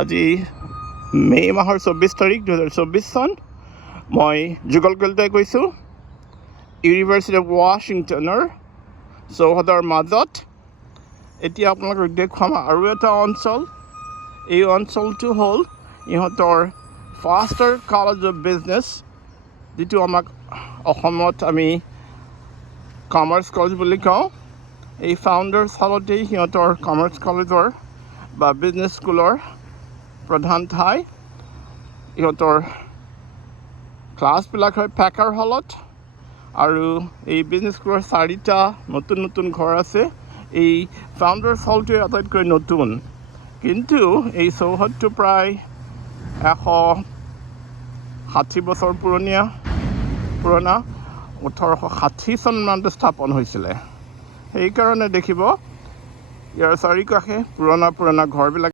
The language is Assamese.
আজি মে' মাহৰ 24 তাৰিখ 2024 চন মই যুগল কলিতাই কৈছোঁ ইউনিভাৰ্চিটি অফ ৱাশ্বিংটনৰ চৌহদৰ মাজত এতিয়া আপোনালোকক দেখুৱাম আৰু এটা অঞ্চল এই অঞ্চলটো হ'ল ইহঁতৰ ফাষ্টাৰ কলেজ অফ বিজনেছ যিটো আমাক অসমত আমি কমাৰ্চ কলেজ বুলি কওঁ এই ফাউণ্ডাৰ্ছ হলতেই সিহঁতৰ কমাৰ্চ কলেজৰ বা বিজনেছ স্কুলৰ প্ৰধান ঠাই ইহঁতৰ ক্লাছবিলাক হয় পেকাৰ হলত আৰু এই বিজনেছ স্কুলৰ 4টা নতুন ঘৰ আছে এই ফাউণ্ডাৰ্ছ হলটোৱে আটাইতকৈ নতুন কিন্তু এই চৌহদটো প্ৰায় 160 বছৰ পুৰণা 1860 চনমানতে স্থাপন হৈছিলে সেইকাৰণে দেখিব ইয়াৰ চাৰিওকাষে পুৰণা ঘৰবিলাক